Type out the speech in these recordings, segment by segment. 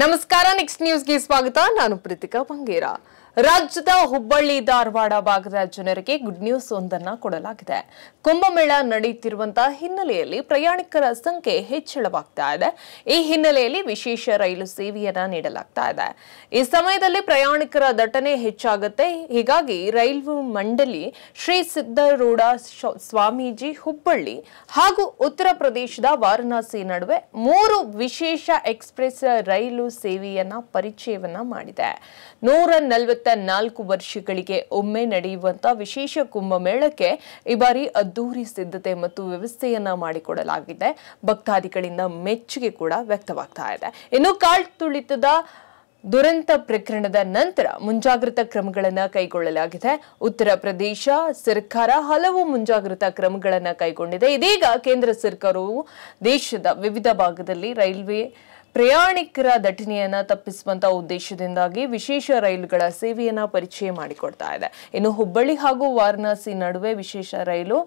ನಮಸ್ಕಾರ, ನೆಕ್ಸ್ಟ್ ನ್ಯೂಸ್ಗೆ ಸ್ವಾಗತ. ನಾನು ಪ್ರೀತಿಕಾ ಬಂಗೇರ. ರಾಜ್ಯದ ಹುಬ್ಬಳ್ಳಿ ಧಾರವಾಡ ಭಾಗದ ಜನರಿಗೆ ಗುಡ್ ನ್ಯೂಸ್ ಒಂದನ್ನು ಕೊಡಲಾಗಿದೆ. ಕುಂಭಮೇಳ ನಡೆಯುತ್ತಿರುವಂತಹ ಹಿನ್ನೆಲೆಯಲ್ಲಿ ಪ್ರಯಾಣಿಕರ ಸಂಖ್ಯೆ ಹೆಚ್ಚಳವಾಗ್ತಾ ಇದೆ. ಈ ಹಿನ್ನೆಲೆಯಲ್ಲಿ ವಿಶೇಷ ರೈಲು ಸೇವೆಯನ್ನ ನೀಡಲಾಗ್ತಾ ಇದೆ. ಈ ಸಮಯದಲ್ಲಿ ಪ್ರಯಾಣಿಕರ ದಟ್ಟಣೆ ಹೆಚ್ಚಾಗುತ್ತೆ. ಹೀಗಾಗಿ ರೈಲ್ವೆ ಮಂಡಳಿ ಶ್ರೀ ಸಿದ್ದರೂಢ ಸ್ವಾಮೀಜಿ ಹುಬ್ಬಳ್ಳಿ ಹಾಗೂ ಉತ್ತರ ಪ್ರದೇಶದ ವಾರಣಾಸಿ ನಡುವೆ 3 ವಿಶೇಷ ಎಕ್ಸ್ಪ್ರೆಸ್ ರೈಲು ಸೇವೆಯನ್ನ ಪರಿಚಯವನ್ನ ಮಾಡಿದೆ. 144 ವರ್ಷಗಳಿಗೆ ಒಮ್ಮೆ ನಡೆಯುವಂತಹ ವಿಶೇಷ ಕುಂಭಮೇಳಕ್ಕೆ ಈ ಬಾರಿ ಅದ್ದೂರಿ ಸಿದ್ಧತೆ ಮತ್ತು ವ್ಯವಸ್ಥೆಯನ್ನ ಮಾಡಿಕೊಡಲಾಗಿದೆ. ಭಕ್ತಾದಿಗಳಿಂದ ಮೆಚ್ಚುಗೆ ಕೂಡ ವ್ಯಕ್ತವಾಗ್ತಾ ಇದೆ. ಇನ್ನು ಕಾಲ್ತುಳಿತದ ದುರಂತ ಪ್ರಕರಣದ ನಂತರ ಮುಂಜಾಗ್ರತಾ ಕ್ರಮಗಳನ್ನು ಕೈಗೊಳ್ಳಲಾಗಿದೆ. ಉತ್ತರ ಪ್ರದೇಶ ಸರ್ಕಾರ ಹಲವು ಮುಂಜಾಗ್ರತಾ ಕ್ರಮಗಳನ್ನು ಕೈಗೊಂಡಿದೆ. ಇದೀಗ ಕೇಂದ್ರ ಸರ್ಕಾರವು ದೇಶದ ವಿವಿಧ ಭಾಗದಲ್ಲಿ ರೈಲ್ವೆ ಪ್ರಯಾಣಿಕರ ದಟ್ಟಣೆಯನ್ನ ತಪ್ಪಿಸುವಂತಹ ಉದ್ದೇಶದಿಂದಾಗಿ ವಿಶೇಷ ರೈಲುಗಳ ಸೇವೆಯನ್ನ ಪರಿಚಯ ಮಾಡಿಕೊಡ್ತಾ ಇದೆ. ಇನ್ನು ಹುಬ್ಬಳ್ಳಿ ಹಾಗೂ ವಾರಣಾಸಿ ನಡುವೆ ವಿಶೇಷ ರೈಲು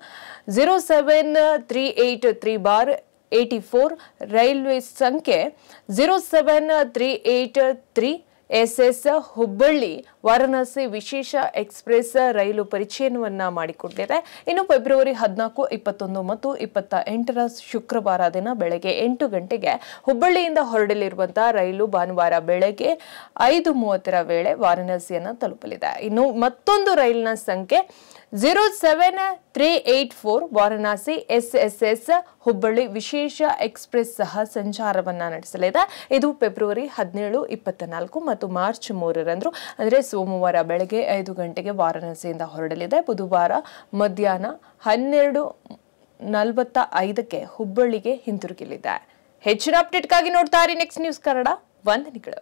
07383/84 ರೈಲ್ವೆ ಸಂಖ್ಯೆ 07383 SS ಹುಬ್ಬಳ್ಳಿ ವಾರಣಾಸಿ ವಿಶೇಷ ಎಕ್ಸ್ಪ್ರೆಸ್ ರೈಲು ಪರಿಚಯವನ್ನ ಮಾಡಿಕೊಟ್ಟಿದೆ. ಇನ್ನು ಫೆಬ್ರವರಿ 14, 21 ಮತ್ತು 28 ಶುಕ್ರವಾರ ದಿನ ಬೆಳಗ್ಗೆ 8 ಗಂಟೆಗೆ ಹುಬ್ಬಳ್ಳಿಯಿಂದ ಹೊರಡಲಿರುವಂತಹ ರೈಲು ಭಾನುವಾರ ಬೆಳಗ್ಗೆ 5:30 ವೇಳೆ ವಾರಣಾಸಿಯನ್ನು ತಲುಪಲಿದೆ. ಇನ್ನು ಮತ್ತೊಂದು ರೈಲಿನ ಸಂಖ್ಯೆ 07384 ವಾರಣಾಸಿ SSS ಹುಬ್ಬಳ್ಳಿ ವಿಶೇಷ ಎಕ್ಸ್ಪ್ರೆಸ್ ಸಹ ಸಂಚಾರವನ್ನ ನಡೆಸಲಿದೆ. ಇದು ಫೆಬ್ರವರಿ 17, 24 ಮತ್ತು ಮಾರ್ಚ್ 3 ರಂದು ಅಂದರೆ ಸೋಮವಾರ ಬೆಳಗ್ಗೆ 5 ಗಂಟೆಗೆ ವಾರಣಾಸಿಯಿಂದ ಹೊರಡಲಿದೆ. ಬುಧವಾರ ಮಧ್ಯಾಹ್ನ 12:45ಕ್ಕೆ ಹುಬ್ಬಳ್ಳಿಗೆ ಹಿಂತಿರುಗಲಿದೆ. ಹೆಚ್ಚಿನ ಅಪ್ಡೇಟ್ಗಾಗಿ ನೋಡ್ತಾ ಇರಿ ನೆಕ್ಸ್ಟ್ ನ್ಯೂಸ್ ಕನ್ನಡ. ವಂದನೆಗಳು.